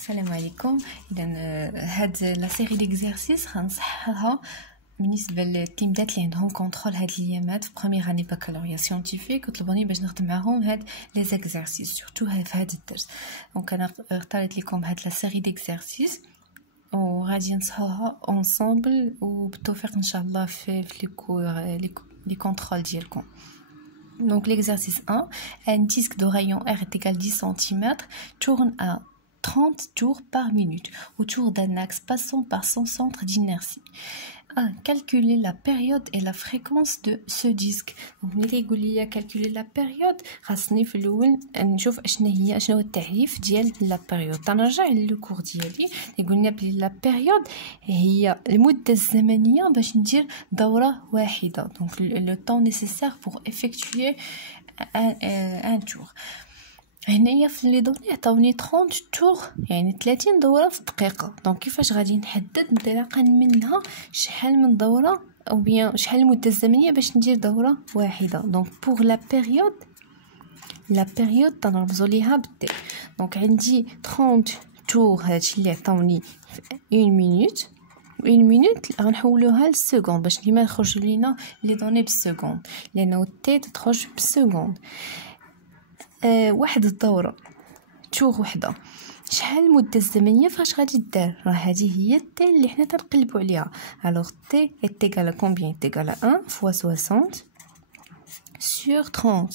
السلام عليكم. اذا هاد لا سيري ديكزارسيس غنصحها بالنسبه للتلميذات اللي عندهم كونترول هاد الايامات في بروميير اني بكالوريا سيانتيفيك وطلبوني باش نخدم معاهم هاد لي زيكزارسيس سورتو في هاد الدرس. دونك انا اختاريت لكم هاد لا سيري ديكزارسيس وغادي نصحوها اونصومبل وبالتوفيق ان شاء الله في لي كونترول ديالكم. Donc l'exercice 1, un disque de rayon R est égal à 10 cm tourne à 30 tours par minute autour d'un axe passant par son centre d'inertie. 1. Calculer la période et la fréquence de ce disque. Donc ملي يقول لي calculer la période خاصني في الاول نشوف شنو هو التعريف ديال لا بيريود. تنرجع للكور ديالي يقول لنا بلي لا بيريود هي المده الزمنيه باش ندير دوره واحده. Donc le temps nécessaire pour effectuer un tour. هنايا في لي دوني عطاوني 30 تور يعني 30 دوره في الدقيقه. دونك كيفاش غادي نحدد انطلاقا منها شحال من دوره او بيان شحال المده الزمنيه باش ندير دوره واحده. دونك بوغ لا بيريود تنرمزو ليها بالتي. دونك عندي 30 تور هادشي اللي عطاوني في 1 مينوت غنحولوها للسكوند باش ديما يخرج لينا لي دوني بالسكوند لانه تي تخرج بالسكوند. واحد الدورة تور وحدة شحال المدة الزمنية فاش غادي دار؟ راه هذه هي التي اللي حنا تنقلبوا عليها. الوغ تي ايتيغال كومبيان ايتيغال 1 فوا 60 sur 30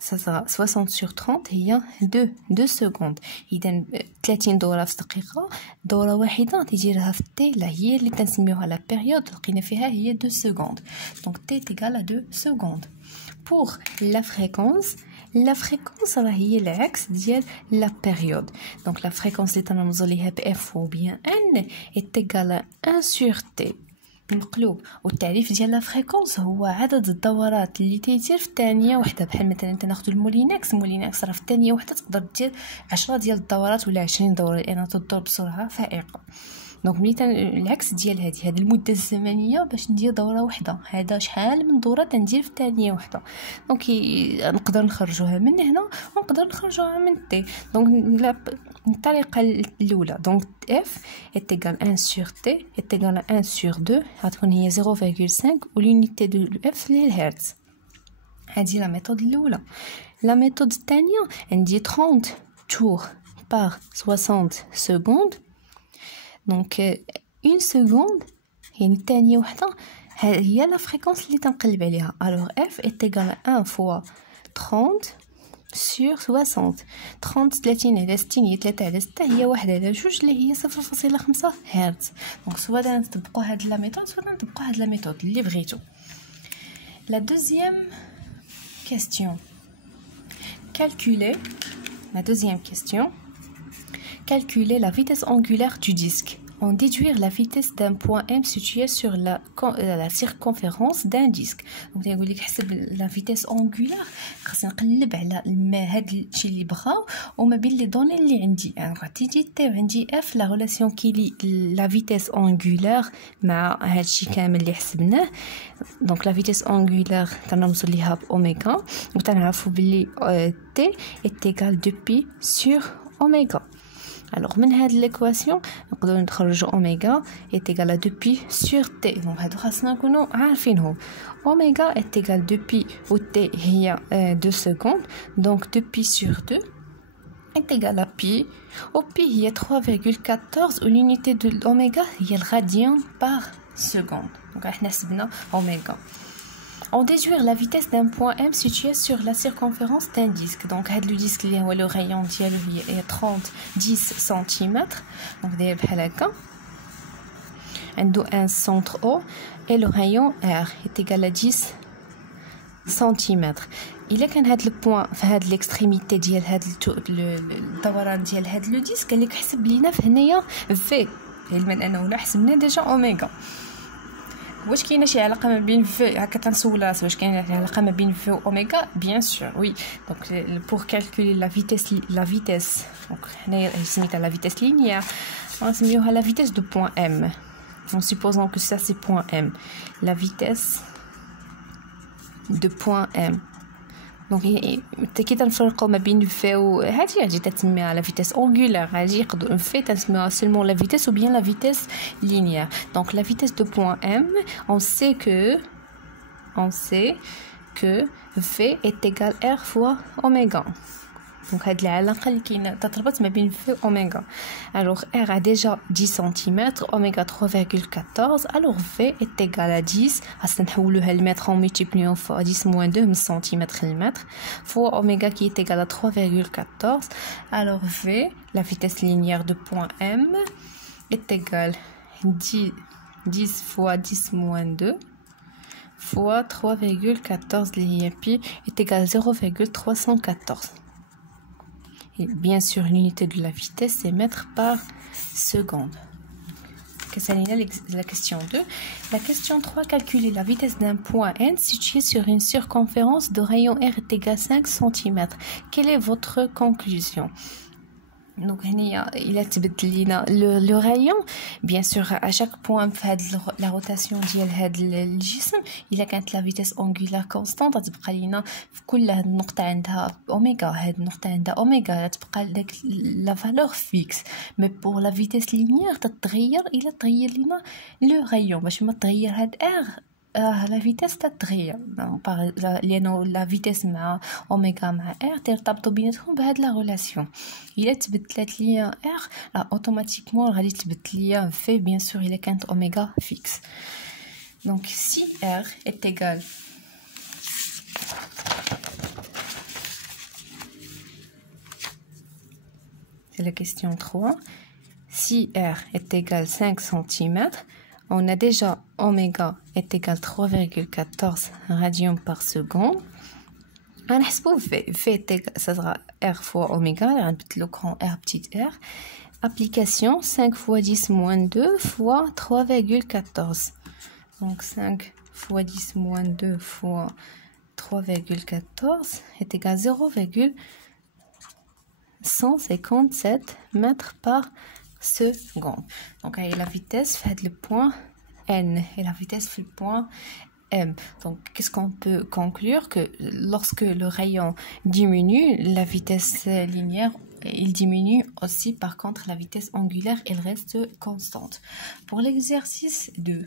ça sera 60 sur 30 هي 2 سكوند. اذا 30 دوره في دقيقه دوره واحده تيديرها في التي لا هي اللي تنسميوها لا بيريود لقينا فيها هي 2 سكوند. دونك تي ايتيغال 2 سكوند. pour la fréquence راه هي العكس ديال لا بيريود. دونك لا فريكونس اللي تنرمزو ليها ب اف او بيان ان ايتيغال 1 sur t مقلوب. والتعريف ديال لا فريكونس هو عدد الدورات اللي تيدير في ثانيه واحده. بحال مثلا تناخذ المولينكس راه في ثانيه واحده تقدر دير 10 ديال الدورات ولا 20 دوره لانها تدور بسرعه فائقه. دونك ملي العكس ديال هذه المده الزمنيه باش ندير دوره واحده هذا شحال من دوره تندير في ثانيه واحده. دونك نقدر نخرجوها من هنا ونقدر نخرجوها من تي. دونك الطريقه الاولى دونك اف ايتيغال 1 sur t ايتيغال 1 sur 2 غتكون هي 0.5 ولونيتي دو اف اللي الهرتز. هذه لا ميثود الاولى. لا ميثود الثانيه عندي 30 tours par 60 secondes. دونك 1 سكوند يعني ثانيه وحده هي لا فريكونس اللي تنقلب عليها. الوغ اف ايتيغال 1 فوا 30 sur 60 30 على 60 هي 3 على 6 هي 1 على 2 اللي هي 0.5 هرتز. دونك سواء نطبقوا هاد لا ميثود سواء نطبقوا هاد لا ميثود اللي بغيتو. لا دوزيام كيستيون calculer la vitesse angulaire du disque. En déduire la vitesse d'un point M situé sur la circonférence d'un disque. Donc يقول لك حسب la vitesse angulaire خاصني نقلب على هاد الشيء اللي بغاو وما بين لي دوني اللي عندي. يعني غتيجي تي وعندي اف لا ريلاسيون كيلي لا فيتيس انغولار مع هادشي كامل اللي حسبناه. دونك لا فيتيس انغولار تنرمزو ليها باوميغا وتنعرفوا بلي تي ايتيغال 2 بي سور اوميغا. Alors من هاد ليكواسيون نقدروا نخرجوا اوميغا ايتيغال 2 بي سور تي. دونك هادو خاصنا نكونوا عارفينهم. اوميغا ايتيغال 2 بي و تي هي 2 سكوند. دونك 2 بي سور 2 ايتيغال بي و بي هي 3.14 والونيتي دو الاوميغا هي الراديان بار سكوند. دونك احنا حسبنا اوميغا. On déduire la vitesse d'un point M situé sur la circonférence d'un disque. Donc, le disque, le rayon est 10 cm. Donc, un centre O et le rayon R est égal à 10 cm. Il y a un point à l'extrémité de le disque. Il y a V. déjà oméga. واش كاينه شي علاقه ما بين في هكا تنسول راسي واش كاينه علاقه ما بين في و اوميغا؟ بيان سور وي. دونك بور كالكولي لا فيتيس دونك هنايا سميتها لا فيتيس لينيير غنسميوها لا فيتيس دو بوين ام. en supposant que ça c'est point M. La vitesse de point M دونك كي تنفرقوا ما بين في هذه تسميها لا فيتيس اونغولار هذه يقدروا في تسميها seulement la vitesse ou bien la vitesse linéaire. Donc la vitesse de point M, on sait que V est égal R fois oméga. Donc هاد العلاقه اللي كاينه تتربط ما بين في اوميغا. Alors R a déjà 10 cm, oméga 3,14. Alors V est égal à 10. خاصنا نحولوها للمتر en multipliant fois 10 moins 2 من centimètre للمتر fois oméga qui est égal à 3,14. Alors V, la vitesse linéaire de point M, est égale 10 fois 10 moins 2 fois 3,14 اللي pi est égal à 0,314. Et bien sûr, l'unité de la vitesse, c'est mètres par seconde. La question 2. La question 3, calculer la vitesse d'un point N situé sur une circonférence de rayon R est égal à 5 cm. Quelle est votre conclusion? Donc il a تبدل le rayon bien sûr à chaque point في la rotation ديال هذا الجسم الا كانت la vitesse angulaire constante تبقى لينا في كل هذه النقطه عندها اوميغا هذه النقطه عندها اوميغا تبقى داك la valeur fixe. Mais pour la vitesse linéaire تتغير الا تغير لينا le rayon باش ما تغير هاد r la vitesse تتغير لأنه la vitesse مع أوميغا مع R ترتبطوا بيناتهم بهاد لا relation. إلا تبدلت ليا R أوتوماتيكمون غادي تبدل ليا V bien sûr إلا كانت أوميغا fixe. Donc si R est égal c'est la question 3. Si R est égal 5 cm, on a déjà oméga est égal 3,14 radians par seconde. On a V est égal, ça sera R fois oméga, on le grand R petit r. Application 5 fois 10 moins 2 fois 3,14. Donc 5 fois 10 moins 2 fois 3,14 est égal à 0,157 mètres par seconde. Donc la vitesse fait le point N et la vitesse fait le point M. Donc qu'est-ce qu'on peut conclure? Que lorsque le rayon diminue, la vitesse linéaire il diminue aussi. Par contre la vitesse angulaire elle reste constante. Pour l'exercice 2,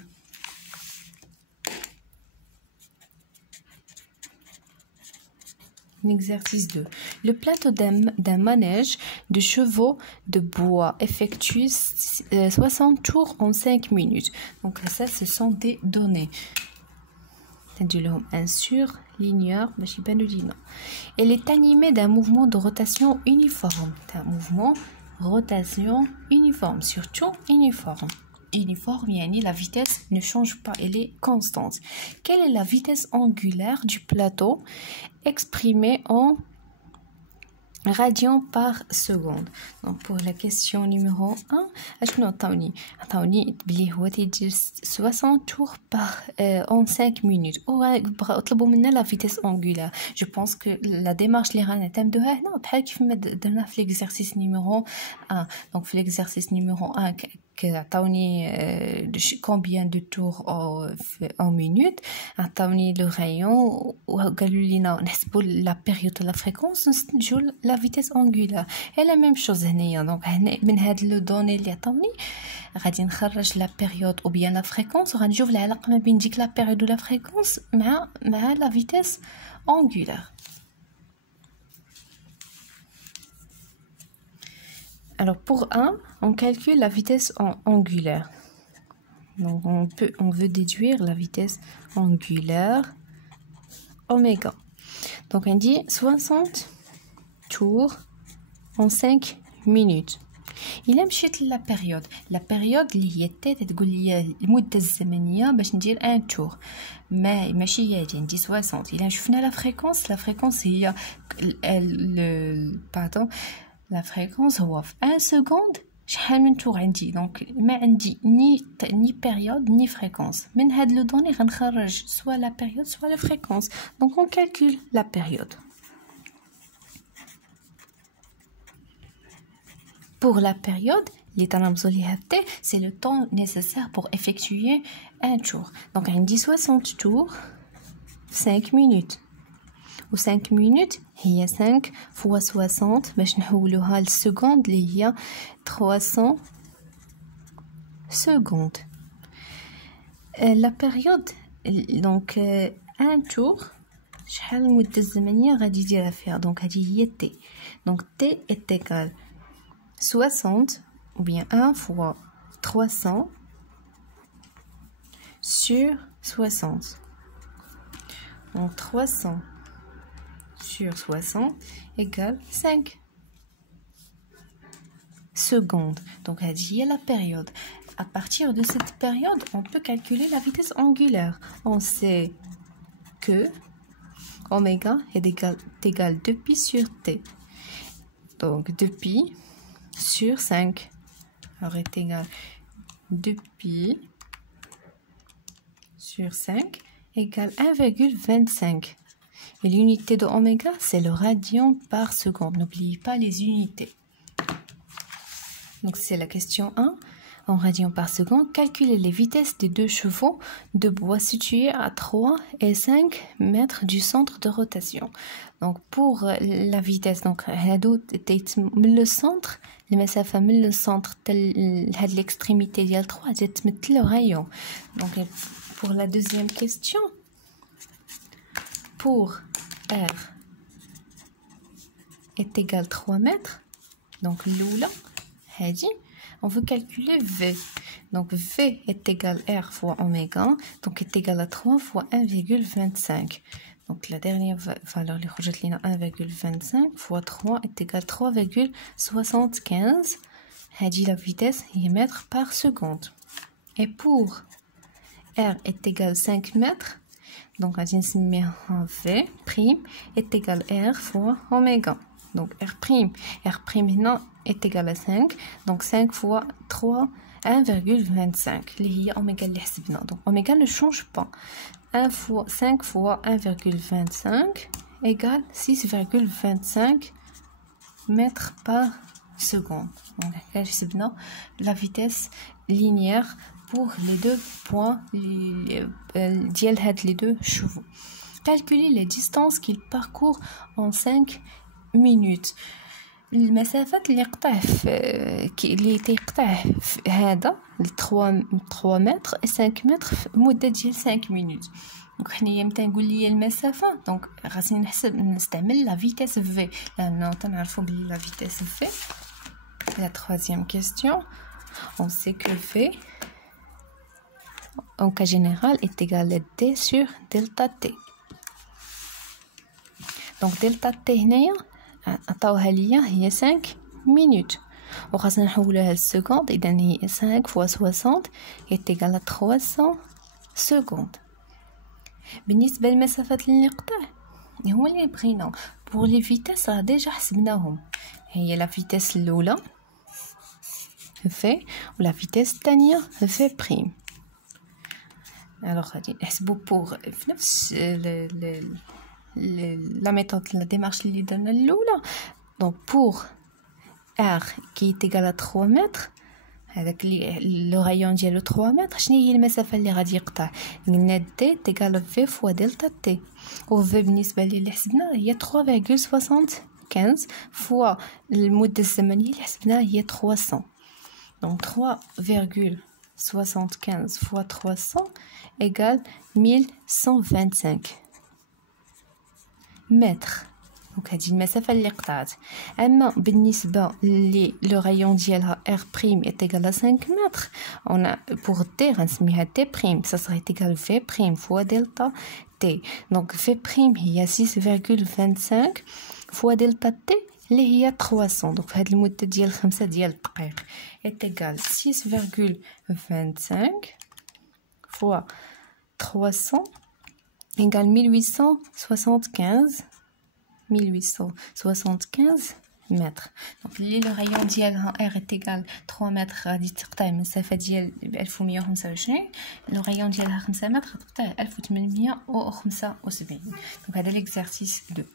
Exercice 2. Le plateau d'un manège de chevaux de bois effectue 60 tours en 5 minutes. Donc ça, ce sont des données. Un surligneur, elle est animée d'un mouvement de rotation uniforme. Un mouvement rotation uniforme, surtout uniforme. Uniforme, la vitesse ne change pas, elle est constante. Quelle est la vitesse angulaire du plateau exprimée en radians par seconde? Donc pour la question numéro 1, عطاوني بلي هو تيدير 60 tours par en 5 minutes. طلبوا منا la vitesse angulaire. Je pense que la démarche اللي غنعتمدوها هنا بحال كيف ما درنا في l'exercice numéro 1. Donc في l'exercice numéro 1 عطاوني combien de tours en minute, عطاوني le rayon وقالوا لينا نحسبوا la période de la fréquence نستنتجوا la vitesse angulaire. Et la même chose هنايا. Donc هنا من هاد لو دوني اللي عطاوني غادي نخرج la période ou bien la fréquence وغادي نشوف العلاقه ما بين ديك la période و la fréquence مع la vitesse angulaire. Alors pour 1, on calcule la vitesse angulaire. Donc on veut déduire la vitesse angulaire oméga. Donc on dit 60 tours en 5 minutes. Il a مشيت la période. La période اللي هي تقول لي المدة الزمنية باش ندير 1 tour. ماشي هي عندي 60. إلا شفنا la fréquence هي la fréquence هو في 1 seconde شحال من tour عندي. دونك ما عندي ni période ni fréquence. من هاد لو دوني غنخرج soit la période soit la fréquence. Donc on calcule la période. Pour la période, c'est le temps nécessaire pour effectuer un tour. Donc on dit 60 tours 5 minutes. 5 minutes هي 5 fois 60 باش نحولوها للسكوند اللي هي 300 secondes. La période donc un tour شحال المدة الزمنية غادي يديرها فيها دونك هذه هي t donc t est égal 60 ou bien 1 fois 300 sur 60. Donc 300 sur 60 égale 5 secondes. Donc هذه هي la période. À partir de cette période, on peut calculer la vitesse angulaire. On sait que oméga est égal 2pi sur t. Donc 2pi sur 5 est égal 2pi sur 5 égale 1,25. Et l'unité de oméga, c'est le radian par seconde. N'oubliez pas les unités. Donc c'est la question 1. En radian par seconde, calculez les vitesses des deux chevaux de bois situés à 3 et 5 mètres du centre de rotation. Donc pour la vitesse, donc le centre, المسافة من le centre هاد l'extrémité ديال 3 تمثل le rayon. Donc pour la deuxième question, pour R est égal 3 mètres, donc l'oula, on veut calculer V. Donc V est égal R fois oméga, donc est égal à 3 fois 1,25. Donc la dernière valeur, 1,25 fois 3 est égal à 3,75. La vitesse est mètres par seconde. Et pour R est égal à 5 mètres, donc on va V prime est égal à R fois oméga. Donc R prime est égal à 5, donc 5 fois 3, 1,25. اللي هي oméga اللي حسبنا. Donc oméga ne change pas. 5 fois 1,25 égale 6,25 mètres par seconde. Donc là حسبنا la vitesse linéaire pour les deux points les deux chevaux. Calculer les distances qu'ils parcourent en 5 minutes. المسافات اللي تيقطع هذا 3 متر و 5 متر في مده ديال 5 minutes. دونك حنايا متى نقول لي المسافه دونك خاصني نستعمل لا فيتيس في لانه تنعرفوا بلي لا فيتيس في. La troisième question, on sait que V en cas général est égal à D sur delta T. Donc delta T هنايا عطاوها ليا هي 5 minutes وخاصنا نحولوها للسكوند. اذا هي 5 fois 60 est égal à 300 secondes. بالنسبه للمسافات اللي نقطع هو اللي بغينا pour les vitesses راه ديجا حسبناهم. هي لا فيتيس الاولى في ولا فيتيس الثانيه في بريم. alors غادي نحسبوا pour في نفس la méthode, la démarche اللي درنا الاولى. donc pour R qui est égal à 3 mètres, هذاك لو rayon ديالو 3 متر، شنو هي المسافه اللي غادي يقطع؟ قلنا d تيكال في فوا دلتا تي، و في بالنسبه لي اللي حسبنا هي 3,75 فوا المده الزمنيه اللي حسبناها هي 300. donc 3,75 fois 300 égale 1125 متر. دونك هذه المسافه اللي قطعت. اما بالنسبه لي لو رايون ديالها r prime est égal à 5 mètres, on a pour t غنسميها t prime, ça serait égal v prime fois delta t. donc v prime هي 6,25 fois delta t اللي هي 300. دونك هاد المده ديال 5 ديال الدقائق est égal 6,25 fois 300 égale 1875 متر. دونك اللي لو رايون ديالها r est égal 3 متر غادي تقطع المسافه ديال 1125. لو رايون ديالها 5 متر غتقطع 1875. دونك هذا ليكزارسيس 2.